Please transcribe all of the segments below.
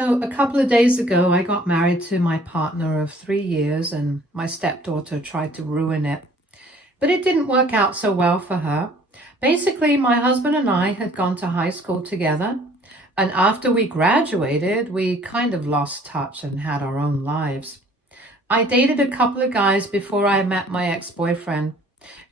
So a couple of days ago, I got married to my partner of 3 years, and my stepdaughter tried to ruin it. But it didn't work out so well for her. Basically, my husband and I had gone to high school together, and after we graduated, we kind of lost touch and had our own lives. I dated a couple of guys before I met my ex-boyfriend,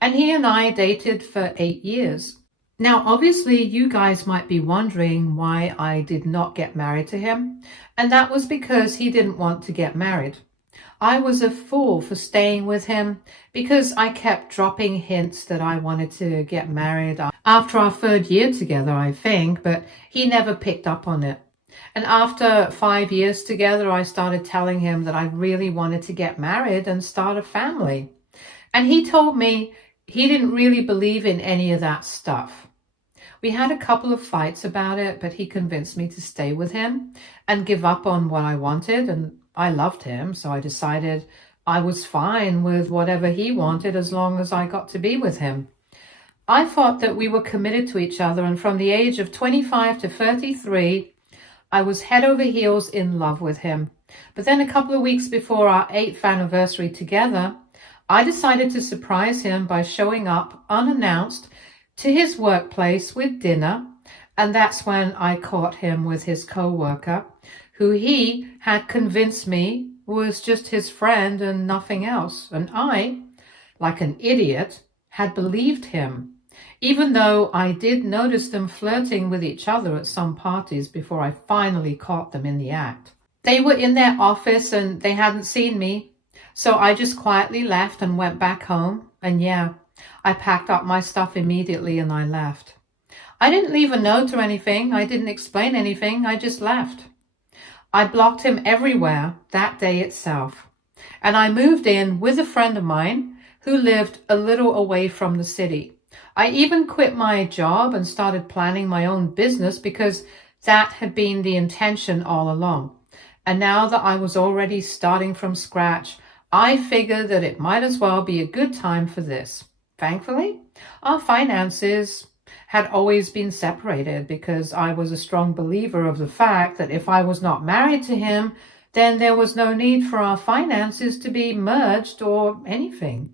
and he and I dated for 8 years. Now, obviously, you guys might be wondering why I did not get married to him, and that was because he didn't want to get married. I was a fool for staying with him because I kept dropping hints that I wanted to get married after our third year together, I think, but he never picked up on it. And after 5 years together, I started telling him that I really wanted to get married and start a family. And he told me he didn't really believe in any of that stuff. We had a couple of fights about it, but he convinced me to stay with him and give up on what I wanted. And I loved him, so I decided I was fine with whatever he wanted as long as I got to be with him. I thought that we were committed to each other, and from the age of 25 to 33, I was head over heels in love with him. But then a couple of weeks before our 8th anniversary together, I decided to surprise him by showing up unannounced to his workplace with dinner, and that's when I caught him with his co-worker, who he had convinced me was just his friend and nothing else. And I, like an idiot, had believed him, even though I did notice them flirting with each other at some parties before I finally caught them in the act. They were in their office and they hadn't seen me, so I just quietly left and went back home, and yeah, I packed up my stuff immediately and I left. I didn't leave a note or anything. I didn't explain anything. I just left. I blocked him everywhere that day itself. And I moved in with a friend of mine who lived a little away from the city. I even quit my job and started planning my own business because that had been the intention all along. And now that I was already starting from scratch, I figured that it might as well be a good time for this. Thankfully, our finances had always been separated because I was a strong believer of the fact that if I was not married to him, then there was no need for our finances to be merged or anything.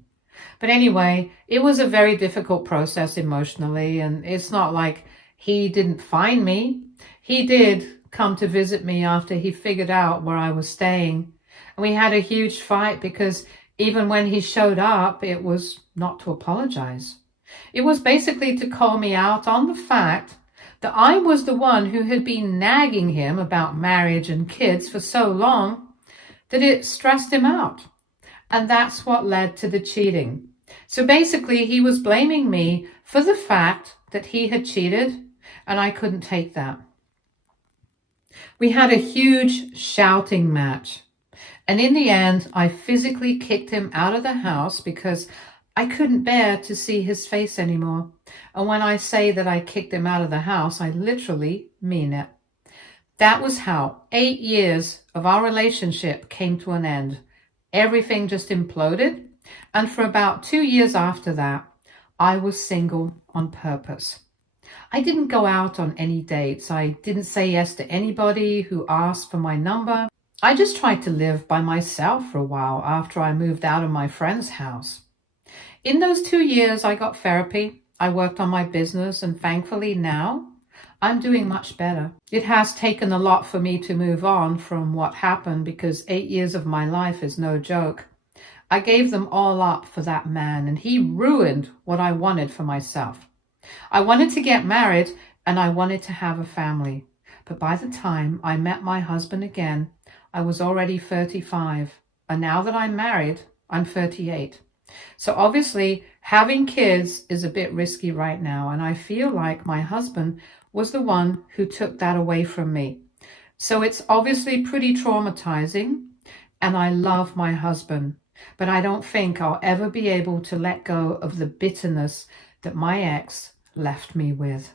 But anyway, it was a very difficult process emotionally, and it's not like he didn't find me. He did come to visit me after he figured out where I was staying. And we had a huge fight because even when he showed up, it was not to apologize. It was basically to call me out on the fact that I was the one who had been nagging him about marriage and kids for so long that it stressed him out. And that's what led to the cheating. So basically, he was blaming me for the fact that he had cheated, and I couldn't take that. We had a huge shouting match. And in the end, I physically kicked him out of the house because I couldn't bear to see his face anymore. And when I say that I kicked him out of the house, I literally mean it. That was how 8 years of our relationship came to an end. Everything just imploded. And for about 2 years after that, I was single on purpose. I didn't go out on any dates. I didn't say yes to anybody who asked for my number. I just tried to live by myself for a while after I moved out of my friend's house. In those 2 years, I got therapy. I worked on my business, and thankfully now I'm doing much better. It has taken a lot for me to move on from what happened because 8 years of my life is no joke. I gave them all up for that man, and he ruined what I wanted for myself. I wanted to get married and I wanted to have a family. But by the time I met my husband again, I was already 35. And now that I'm married, I'm 38. So obviously having kids is a bit risky right now. And I feel like my husband was the one who took that away from me. So it's obviously pretty traumatizing. And I love my husband. But I don't think I'll ever be able to let go of the bitterness that my ex left me with.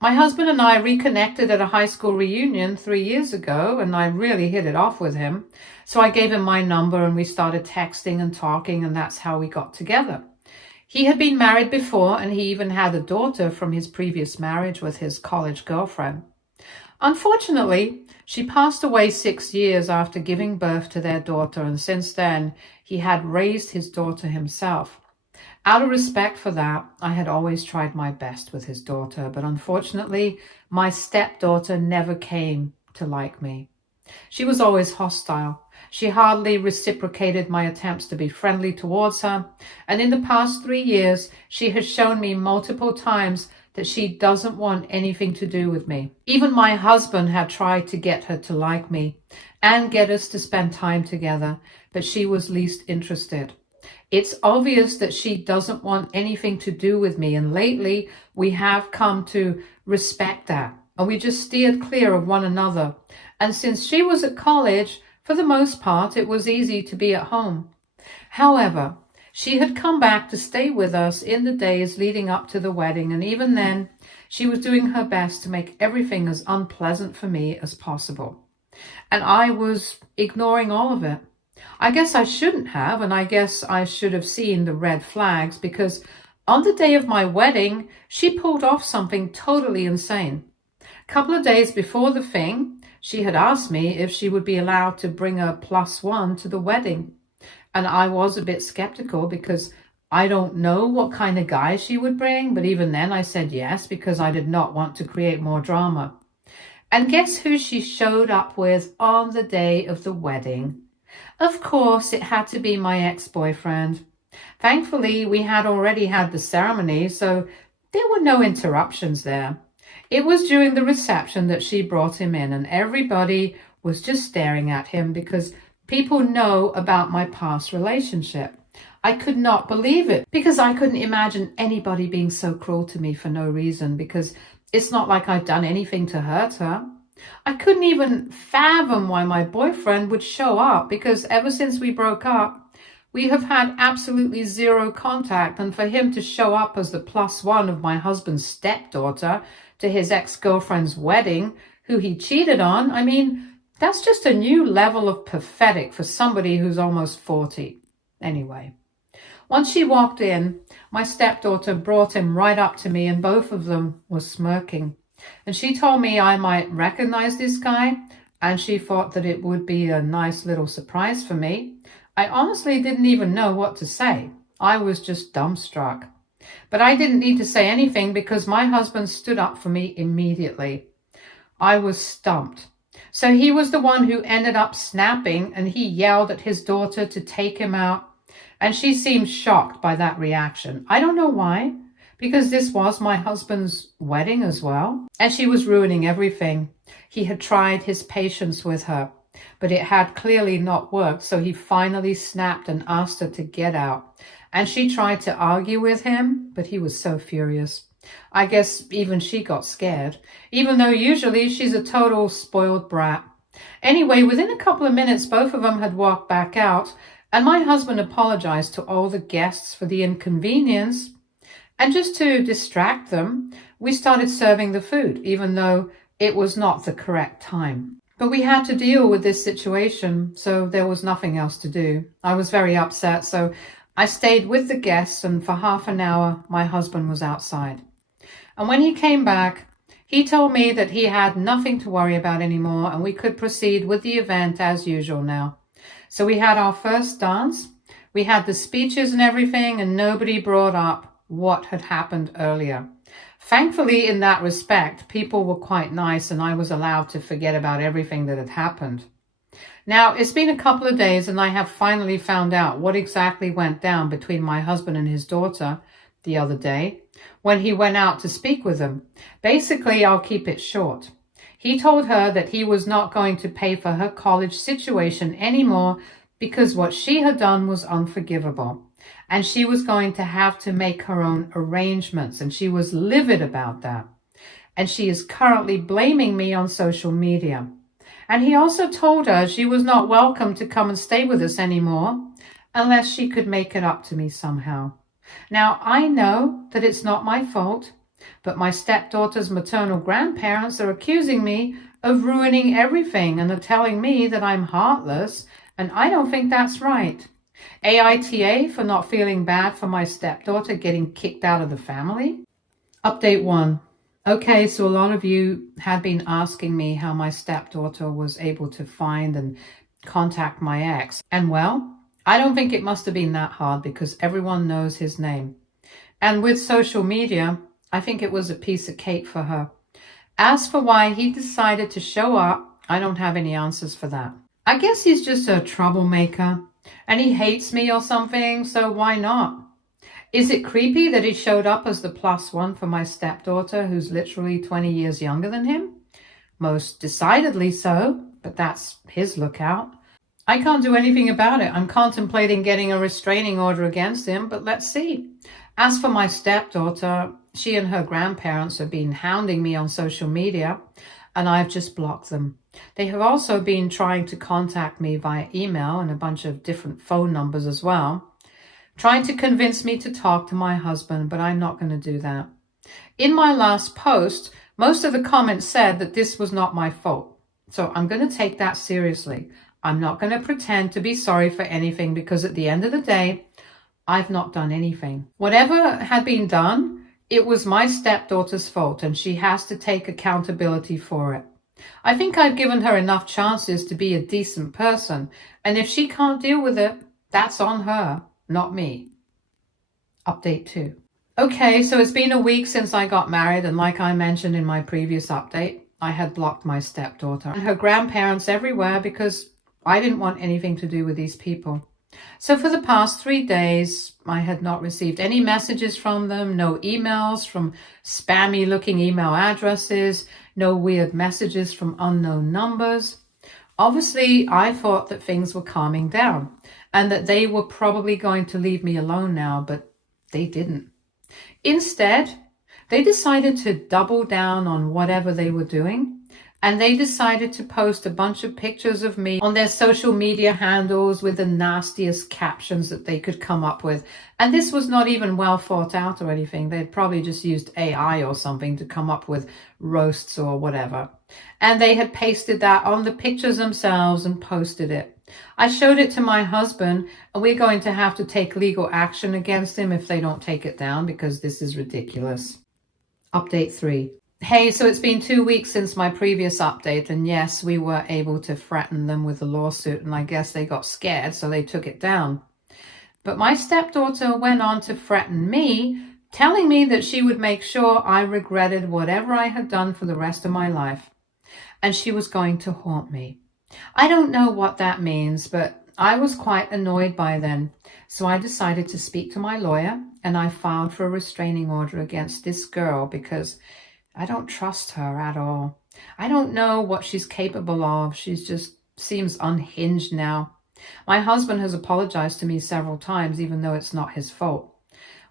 My husband and I reconnected at a high school reunion 3 years ago, and I really hit it off with him. So I gave him my number and we started texting and talking, and that's how we got together. He had been married before, and he even had a daughter from his previous marriage with his college girlfriend. Unfortunately, she passed away 6 years after giving birth to their daughter, and since then, he had raised his daughter himself. Out of respect for that, I had always tried my best with his daughter, but unfortunately, my stepdaughter never came to like me. She was always hostile. She hardly reciprocated my attempts to be friendly towards her, and in the past 3 years, she has shown me multiple times that she doesn't want anything to do with me. Even my husband had tried to get her to like me and get us to spend time together, but she was least interested. It's obvious that she doesn't want anything to do with me, and lately we have come to respect that, and we just steered clear of one another. And since she was at college, for the most part, it was easy to be at home. However, she had come back to stay with us in the days leading up to the wedding, and even then, she was doing her best to make everything as unpleasant for me as possible. And I was ignoring all of it. I guess I shouldn't have, and I guess I should have seen the red flags, because on the day of my wedding, she pulled off something totally insane. A couple of days before the thing, she had asked me if she would be allowed to bring a +1 to the wedding. And I was a bit skeptical because I don't know what kind of guy she would bring, but even then I said yes because I did not want to create more drama. And guess who she showed up with on the day of the wedding? Of course, it had to be my ex-boyfriend. Thankfully, we had already had the ceremony, so there were no interruptions there. It was during the reception that she brought him in, and everybody was just staring at him because people know about my past relationship. I could not believe it because I couldn't imagine anybody being so cruel to me for no reason, because it's not like I've done anything to hurt her. I couldn't even fathom why my boyfriend would show up, because ever since we broke up, we have had absolutely zero contact, and for him to show up as the +1 of my husband's stepdaughter to his ex-girlfriend's wedding, who he cheated on, I mean, that's just a new level of pathetic for somebody who's almost 40. Anyway, once she walked in, my stepdaughter brought him right up to me, and both of them were smirking. And she told me I might recognize this guy, and she thought that it would be a nice little surprise for me. I honestly didn't even know what to say. I was just dumbstruck. But I didn't need to say anything because my husband stood up for me immediately. I was stumped. So he was the one who ended up snapping, and he yelled at his daughter to take him out. And she seemed shocked by that reaction. I don't know why, because this was my husband's wedding as well. And she was ruining everything. He had tried his patience with her, but it had clearly not worked. So he finally snapped and asked her to get out. And she tried to argue with him, but he was so furious. I guess even she got scared, even though usually she's a total spoiled brat. Anyway, within a couple of minutes, both of them had walked back out, and my husband apologized to all the guests for the inconvenience. And just to distract them, we started serving the food, even though it was not the correct time. But we had to deal with this situation, so there was nothing else to do. I was very upset, so I stayed with the guests, and for half an hour, my husband was outside. And when he came back, he told me that he had nothing to worry about anymore, and we could proceed with the event as usual now. So we had our first dance, we had the speeches and everything, and nobody brought up what had happened earlier. Thankfully, in that respect, people were quite nice, and I was allowed to forget about everything that had happened. Now, it's been a couple of days, and I have finally found out what exactly went down between my husband and his daughter the other day when he went out to speak with them. Basically, I'll keep it short. He told her that he was not going to pay for her college situation anymore because what she had done was unforgivable, and she was going to have to make her own arrangements, and she was livid about that. And she is currently blaming me on social media. And he also told her she was not welcome to come and stay with us anymore unless she could make it up to me somehow. Now, I know that it's not my fault, but my stepdaughter's maternal grandparents are accusing me of ruining everything and are telling me that I'm heartless, and I don't think that's right. Aita for not feeling bad for my stepdaughter getting kicked out of the family. Update 1. Okay, so a lot of you had been asking me how my stepdaughter was able to find and contact my ex. And well, I don't think it must have been that hard because everyone knows his name. And with social media, I think it was a piece of cake for her. As for why he decided to show up, I don't have any answers for that. I guess he's just a troublemaker and he hates me or something, so why not? Is it creepy that he showed up as the plus one for my stepdaughter, who's literally 20 years younger than him? Most decidedly so, but that's his lookout. I can't do anything about it. I'm contemplating getting a restraining order against him, but let's see. As for my stepdaughter, she and her grandparents have been hounding me on social media, and I've just blocked them. They have also been trying to contact me via email and a bunch of different phone numbers as well, trying to convince me to talk to my husband, but I'm not going to do that. In my last post, most of the comments said that this was not my fault. So I'm going to take that seriously. I'm not going to pretend to be sorry for anything because at the end of the day, I've not done anything. Whatever had been done, it was my stepdaughter's fault and she has to take accountability for it. I think I've given her enough chances to be a decent person, and if she can't deal with it, that's on her, not me. Update 2. Okay, so it's been a week since I got married, and like I mentioned in my previous update, I had blocked my stepdaughter and her grandparents everywhere because I didn't want anything to do with these people. So for the past 3 days, I had not received any messages from them, no emails from spammy looking email addresses, no weird messages from unknown numbers. Obviously, I thought that things were calming down and that they were probably going to leave me alone now, but they didn't. Instead, they decided to double down on whatever they were doing, and they decided to post a bunch of pictures of me on their social media handles with the nastiest captions that they could come up with. And this was not even well thought out or anything. They'd probably just used AI or something to come up with roasts or whatever. And they had pasted that on the pictures themselves and posted it. I showed it to my husband, and we're going to have to take legal action against him if they don't take it down because this is ridiculous. Update 3. Hey, so it's been 2 weeks since my previous update, and yes, we were able to threaten them with a lawsuit, and I guess they got scared, so they took it down. But my stepdaughter went on to threaten me, telling me that she would make sure I regretted whatever I had done for the rest of my life, and she was going to haunt me. I don't know what that means, but I was quite annoyed by then, so I decided to speak to my lawyer, and I filed for a restraining order against this girl because I don't trust her at all. I don't know what she's capable of. She just seems unhinged now. My husband has apologized to me several times, even though it's not his fault.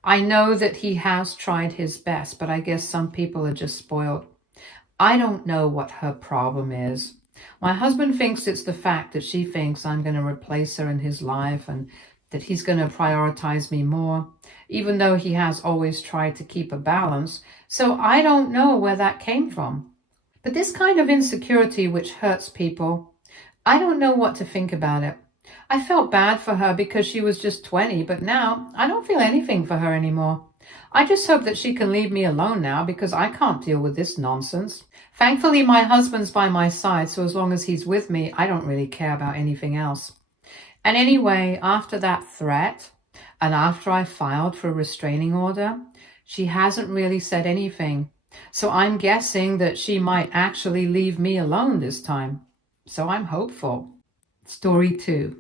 I know that he has tried his best, but I guess some people are just spoiled. I don't know what her problem is. My husband thinks it's the fact that she thinks I'm going to replace her in his life and that he's going to prioritize me more, even though he has always tried to keep a balance. So I don't know where that came from. But this kind of insecurity which hurts people, I don't know what to think about it. I felt bad for her because she was just 20, but now I don't feel anything for her anymore. I just hope that she can leave me alone now because I can't deal with this nonsense. Thankfully, my husband's by my side, so as long as he's with me, I don't really care about anything else. And anyway, after that threat, and after I filed for a restraining order, she hasn't really said anything. So I'm guessing that she might actually leave me alone this time. So I'm hopeful. Story 2.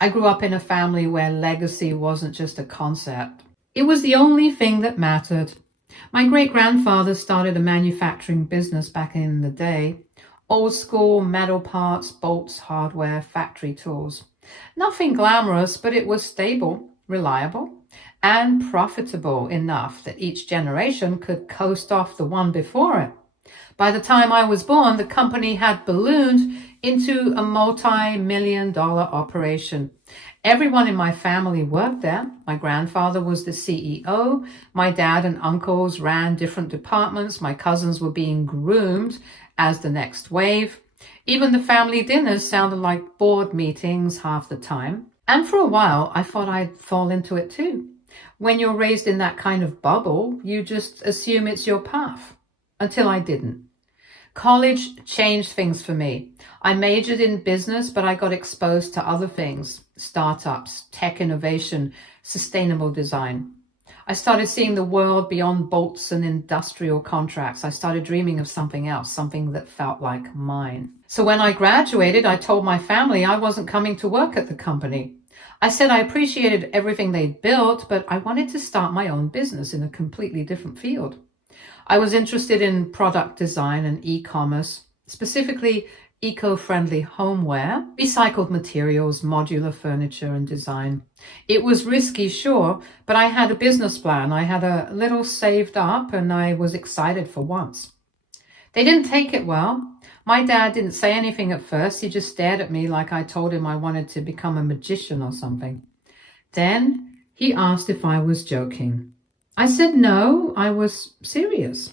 I grew up in a family where legacy wasn't just a concept. It was the only thing that mattered. My great-grandfather started a manufacturing business back in the day. Old school metal parts, bolts, hardware, factory tools. Nothing glamorous, but it was stable, reliable, and profitable enough that each generation could coast off the one before it. By the time I was born, the company had ballooned into a multi-million-dollar operation. Everyone in my family worked there. My grandfather was the CEO. My dad and uncles ran different departments. My cousins were being groomed as the next wave. Even the family dinners sounded like board meetings half the time. And for a while, I thought I'd fall into it too. When you're raised in that kind of bubble, you just assume it's your path. until I didn't. College changed things for me. I majored in business, but I got exposed to other things: startups, tech innovation, sustainable design. I started seeing the world beyond bolts and industrial contracts. I started dreaming of something else, something that felt like mine. So when I graduated, I told my family I wasn't coming to work at the company. I said I appreciated everything they'd built, but I wanted to start my own business in a completely different field. I was interested in product design and e-commerce, specifically eco-friendly homeware, recycled materials, modular furniture and design. It was risky, sure, but I had a business plan. I had a little saved up and I was excited for once. They didn't take it well. My dad didn't say anything at first. He just stared at me like I told him I wanted to become a magician or something. Then he asked if I was joking. I said no, I was serious.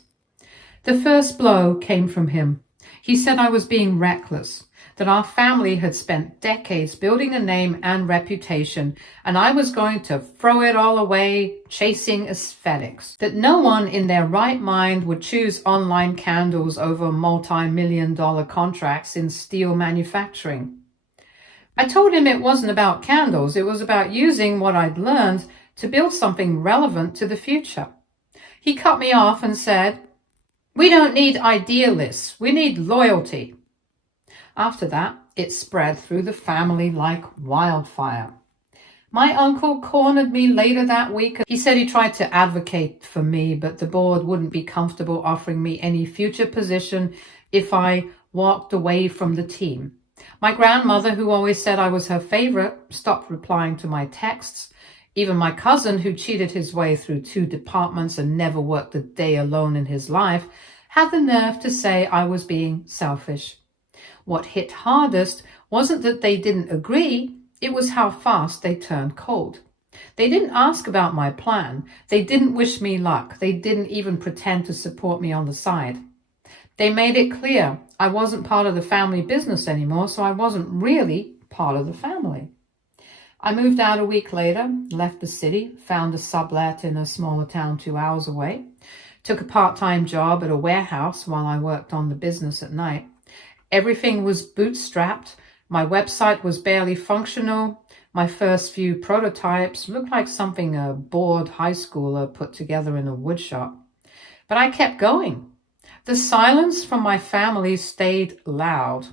The first blow came from him. He said I was being reckless, that our family had spent decades building a name and reputation, and I was going to throw it all away chasing aesthetics, that no one in their right mind would choose online candles over multi-million-dollar contracts in steel manufacturing. I told him it wasn't about candles, it was about using what I'd learned to build something relevant to the future. He cut me off and said, "We don't need idealists, we need loyalty." After that, it spread through the family like wildfire. My uncle cornered me later that week. He said he tried to advocate for me, but the board wouldn't be comfortable offering me any future position if I walked away from the team. My grandmother, who always said I was her favorite, stopped replying to my texts. Even my cousin, who cheated his way through 2 departments and never worked a day alone in his life, had the nerve to say I was being selfish. What hit hardest wasn't that they didn't agree, it was how fast they turned cold. They didn't ask about my plan. They didn't wish me luck. They didn't even pretend to support me on the side. They made it clear I wasn't part of the family business anymore, so I wasn't really part of the family. I moved out a week later, left the city, found a sublet in a smaller town 2 hours away, took a part-time job at a warehouse while I worked on the business at night. Everything was bootstrapped. My website was barely functional. My first few prototypes looked like something a bored high schooler put together in a woodshop. But I kept going. The silence from my family stayed loud.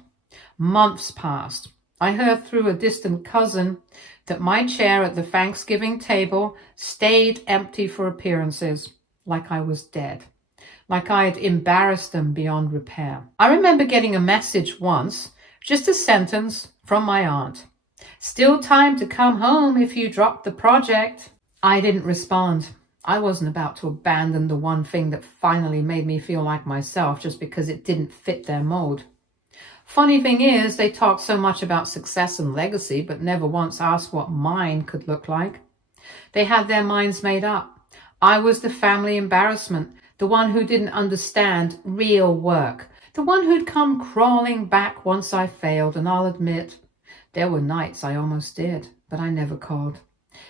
Months passed. I heard through a distant cousin that my chair at the Thanksgiving table stayed empty for appearances, like I was dead, like I'd embarrassed them beyond repair. I remember getting a message once, just a sentence from my aunt. "Still time to come home if you drop the project." I didn't respond. I wasn't about to abandon the one thing that finally made me feel like myself just because it didn't fit their mold. Funny thing is, they talk so much about success and legacy, but never once asked what mine could look like. They had their minds made up. I was the family embarrassment, the one who didn't understand real work, the one who'd come crawling back once I failed, and I'll admit, there were nights I almost did, but I never called.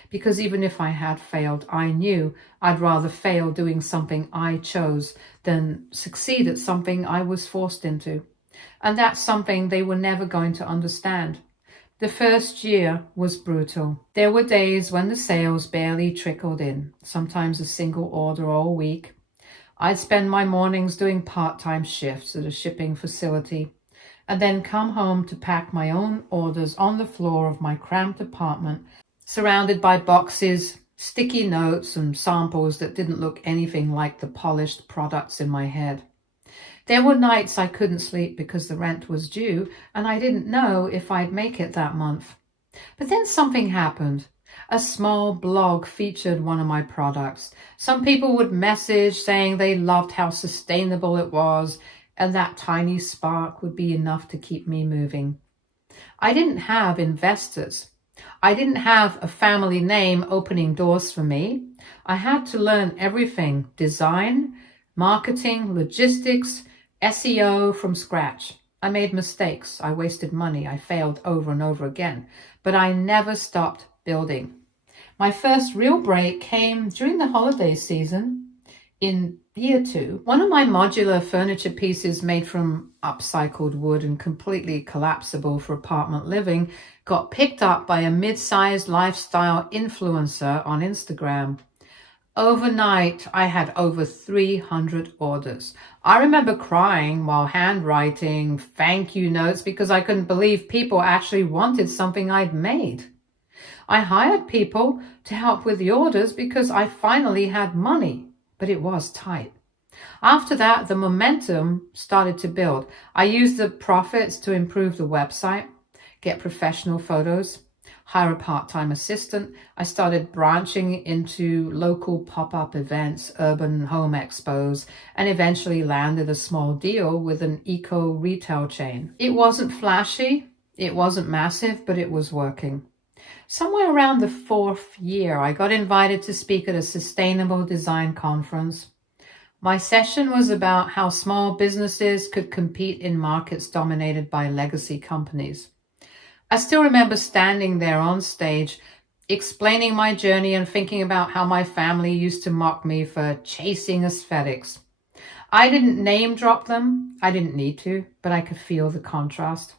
Because even if I had failed, I knew I'd rather fail doing something I chose than succeed at something I was forced into. And that's something they were never going to understand. The first year was brutal. There were days when the sales barely trickled in, sometimes a single order all week. I'd spend my mornings doing part-time shifts at a shipping facility, and then come home to pack my own orders on the floor of my cramped apartment, surrounded by boxes, sticky notes, and samples that didn't look anything like the polished products in my head. There were nights I couldn't sleep because the rent was due, and I didn't know if I'd make it that month. But then something happened. A small blog featured one of my products. Some people would message saying they loved how sustainable it was, and that tiny spark would be enough to keep me moving. I didn't have investors. I didn't have a family name opening doors for me. I had to learn everything: design, marketing, logistics, SEO from scratch. I made mistakes. I wasted money. I failed over and over again. But I never stopped building. My first real break came during the holiday season. In year 2, one of my modular furniture pieces made from upcycled wood and completely collapsible for apartment living got picked up by a mid-sized lifestyle influencer on Instagram. Overnight, I had over 300 orders. I remember crying while handwriting thank you notes because I couldn't believe people actually wanted something I'd made. I hired people to help with the orders because I finally had money, but it was tight. After that, the momentum started to build. I used the profits to improve the website, get professional photos, hire a part-time assistant. I started branching into local pop-up events, urban home expos, and eventually landed a small deal with an eco retail chain. It wasn't flashy, it wasn't massive, but it was working. Somewhere around the 4th year, I got invited to speak at a sustainable design conference. My session was about how small businesses could compete in markets dominated by legacy companies. I still remember standing there on stage, explaining my journey and thinking about how my family used to mock me for chasing aesthetics. I didn't name drop them. I didn't need to, but I could feel the contrast.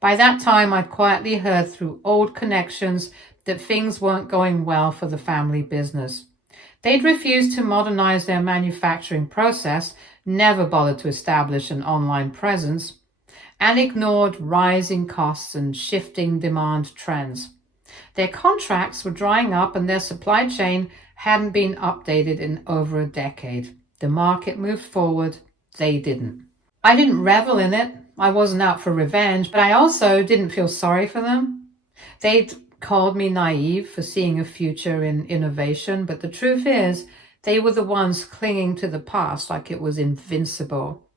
By that time, I'd quietly heard through old connections that things weren't going well for the family business. They'd refused to modernize their manufacturing process, never bothered to establish an online presence, and ignored rising costs and shifting demand trends. Their contracts were drying up and their supply chain hadn't been updated in over a decade. The market moved forward, they didn't. I didn't revel in it. I wasn't out for revenge, but I also didn't feel sorry for them. They'd called me naive for seeing a future in innovation, but the truth is, they were the ones clinging to the past like it was invincible.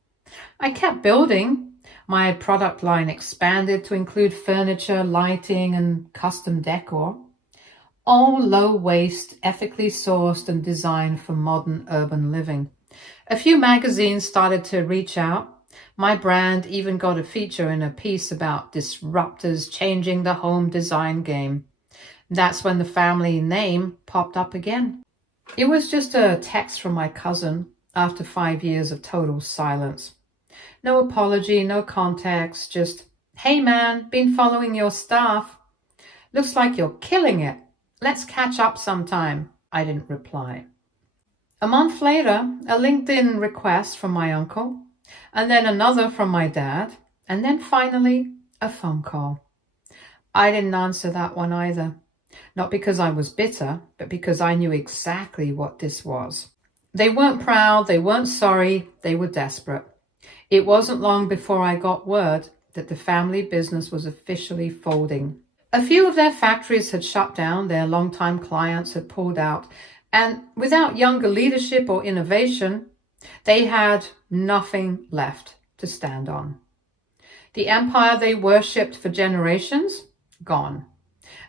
I kept building. My product line expanded to include furniture, lighting, and custom decor. All low waste, ethically sourced and designed for modern urban living. A few magazines started to reach out. My brand even got a feature in a piece about disruptors changing the home design game. That's when the family name popped up again. It was just a text from my cousin after 5 years of total silence. No apology, no context, just, hey man, been following your stuff. Looks like you're killing it. Let's catch up sometime. I didn't reply. A month later, a LinkedIn request from my uncle, and then another from my dad, and then finally a phone call. I didn't answer that one either. Not because I was bitter, but because I knew exactly what this was. They weren't proud, they weren't sorry, they were desperate. It wasn't long before I got word that the family business was officially folding. A few of their factories had shut down, their longtime clients had pulled out, and without younger leadership or innovation, they had nothing left to stand on. The empire they worshipped for generations, gone.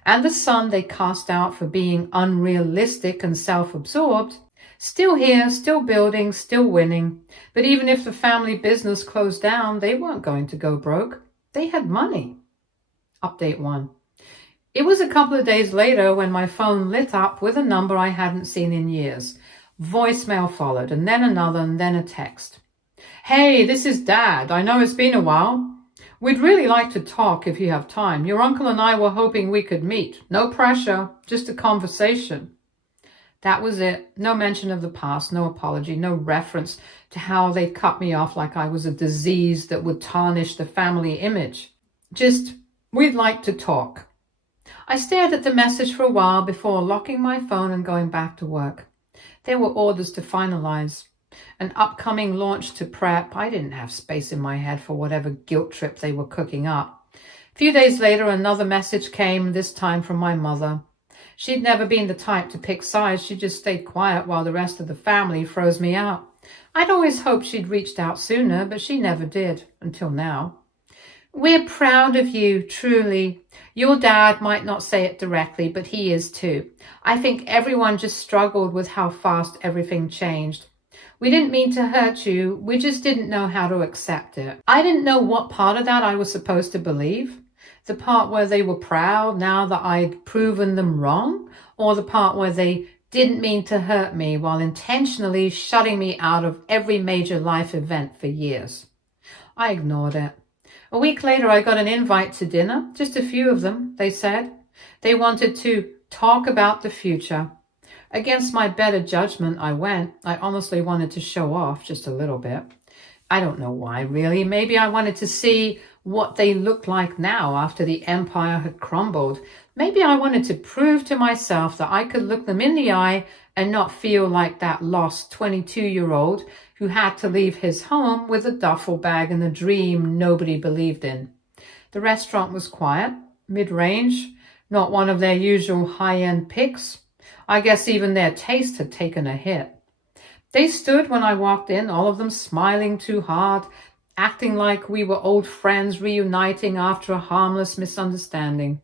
And the son they cast out for being unrealistic and self-absorbed, still here, still building, still winning. But even if the family business closed down, they weren't going to go broke. They had money. Update 1. It was a couple of days later when my phone lit up with a number I hadn't seen in years. Voicemail followed, and then another, and then a text. Hey, this is Dad. I know it's been a while. We'd really like to talk if you have time. Your uncle and I were hoping we could meet. No pressure, just a conversation. That was it. No mention of the past, no apology, no reference to how they cut me off like I was a disease that would tarnish the family image. Just, we'd like to talk. I stared at the message for a while before locking my phone and going back to work. There were orders to finalize, an upcoming launch to prep. I didn't have space in my head for whatever guilt trip they were cooking up. A few days later, another message came, this time from my mother. She'd never been the type to pick sides. She just stayed quiet while the rest of the family froze me out. I'd always hoped she'd reached out sooner, but she never did, until now. We're proud of you, truly. Your dad might not say it directly, but he is too. I think everyone just struggled with how fast everything changed. We didn't mean to hurt you. We just didn't know how to accept it. I didn't know what part of that I was supposed to believe. The part where they were proud now that I'd proven them wrong, or the part where they didn't mean to hurt me while intentionally shutting me out of every major life event for years. I ignored it. A week later, I got an invite to dinner, just a few of them, they said. They wanted to talk about the future. Against my better judgment, I went. I honestly wanted to show off just a little bit. I don't know why, really. Maybe I wanted to see what they looked like now after the empire had crumbled. Maybe I wanted to prove to myself that I could look them in the eye and not feel like that lost 22-year-old who had to leave his home with a duffel bag and a dream nobody believed in. The restaurant was quiet, mid-range, not one of their usual high-end picks. I guess even their taste had taken a hit. They stood when I walked in, all of them smiling too hard, acting like we were old friends reuniting after a harmless misunderstanding.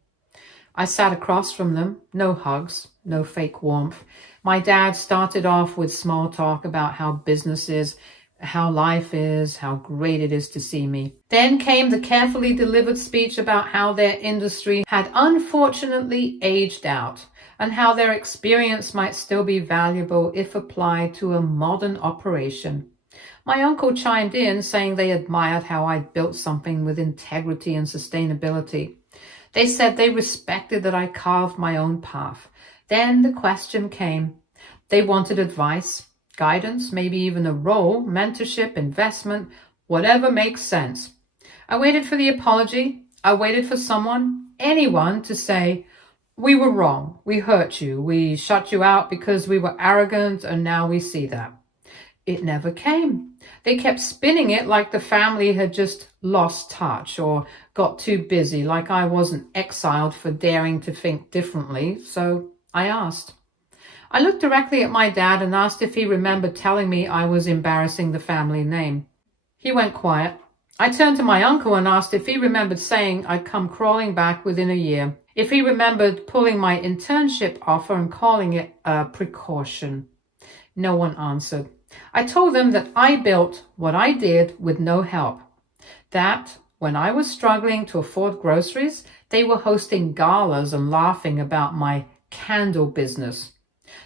I sat across from them, no hugs, no fake warmth. My dad started off with small talk about how business is, how life is, how great it is to see me. Then came the carefully delivered speech about how their industry had unfortunately aged out and how their experience might still be valuable if applied to a modern operation. My uncle chimed in, saying they admired how I built something with integrity and sustainability. They said they respected that I carved my own path. Then the question came. They wanted advice, guidance, maybe even a role, mentorship, investment, whatever makes sense. I waited for the apology. I waited for someone, anyone, to say, "We were wrong. We hurt you. We shut you out because we were arrogant, and now we see that." It never came. They kept spinning it like the family had just lost touch or got too busy, like I wasn't exiled for daring to think differently. So I asked. I looked directly at my dad and asked if he remembered telling me I was embarrassing the family name. He went quiet. I turned to my uncle and asked if he remembered saying I'd come crawling back within a year, if he remembered pulling my internship offer and calling it a precaution. No one answered. I told them that I built what I did with no help, that when I was struggling to afford groceries, they were hosting galas and laughing about my candle business,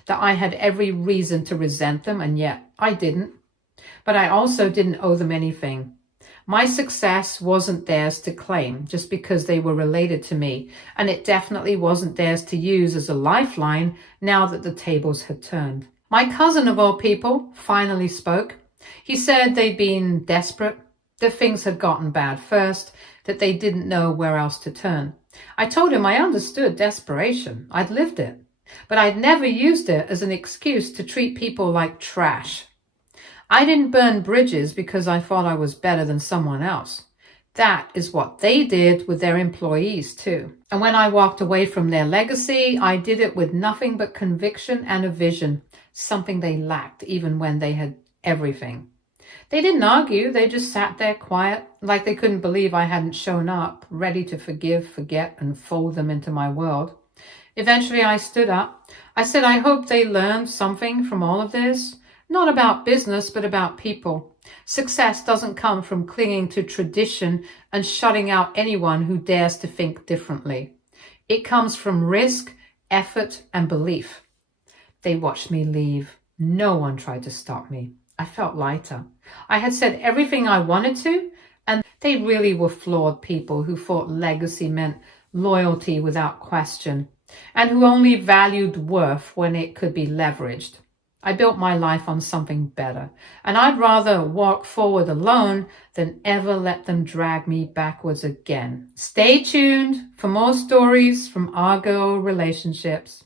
that I had every reason to resent them, and yet I didn't. But I also didn't owe them anything. My success wasn't theirs to claim just because they were related to me, and it definitely wasn't theirs to use as a lifeline now that the tables had turned. My cousin, of all people, finally spoke. He said they'd been desperate, that things had gotten bad first, that they didn't know where else to turn. I told him I understood desperation. I'd lived it, but I'd never used it as an excuse to treat people like trash. I didn't burn bridges because I thought I was better than someone else. That is what they did with their employees too. And when I walked away from their legacy, I did it with nothing but conviction and a vision, something they lacked even when they had everything. They didn't argue, they just sat there quiet, like they couldn't believe I hadn't shown up, ready to forgive, forget, and fold them into my world. Eventually I stood up. I said I hope they learned something from all of this. Not about business, but about people. Success doesn't come from clinging to tradition and shutting out anyone who dares to think differently. It comes from risk, effort, and belief. They watched me leave. No one tried to stop me. I felt lighter. I had said everything I wanted to, and they really were flawed people who thought legacy meant loyalty without question, and who only valued worth when it could be leveraged. I built my life on something better, and I'd rather walk forward alone than ever let them drag me backwards again. Stay tuned for more stories from our girl relationships.